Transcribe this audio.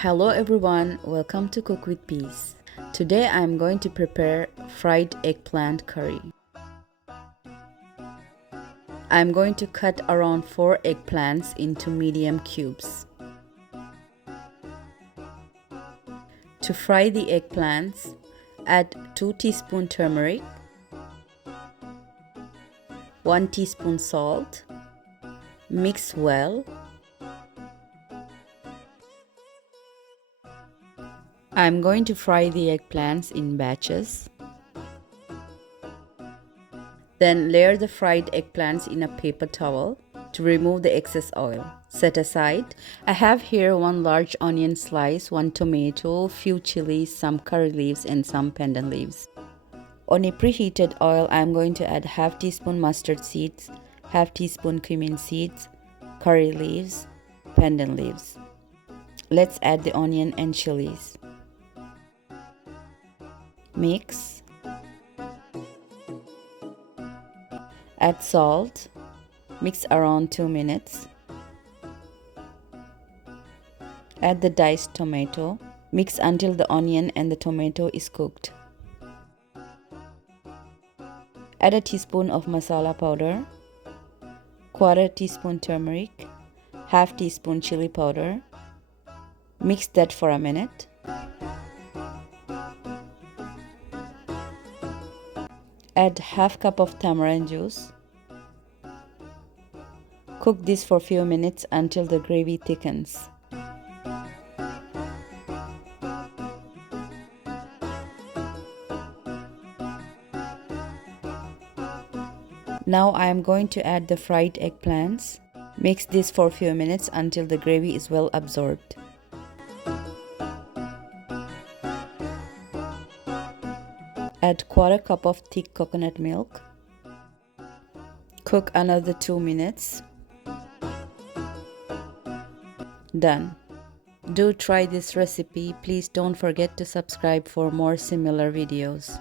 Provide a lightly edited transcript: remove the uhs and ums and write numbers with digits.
Hello everyone, welcome to Cook with Peace. Today I'm going to prepare fried eggplant curry. I'm going to cut around 4 eggplants into medium cubes. To fry the eggplants, add 2 teaspoons turmeric, 1 teaspoon salt, mix well. I'm going to fry the eggplants in batches. Then layer the fried eggplants in a paper towel to remove the excess oil. Set aside. I have here 1 large onion slice, 1 tomato, few chilies, some curry leaves and some pandan leaves. On a preheated oil, I am going to add half teaspoon mustard seeds, half teaspoon cumin seeds, curry leaves, pandan leaves. Let's add the onion and chilies. Mix. Add salt. Mix around 2 minutes. Add the diced tomato. Mix until the onion and the tomato is cooked. Add a teaspoon of masala powder, quarter teaspoon turmeric, half teaspoon chili powder. Mix that for a minute. Add half cup of tamarind juice. Cook this for a few minutes until the gravy thickens. Now I am going to add the fried eggplants. Mix this for a few minutes until the gravy is well absorbed. Add quarter cup of thick coconut milk. Cook another 2 minutes. Done. Do try this recipe. Please don't forget to subscribe for more similar videos.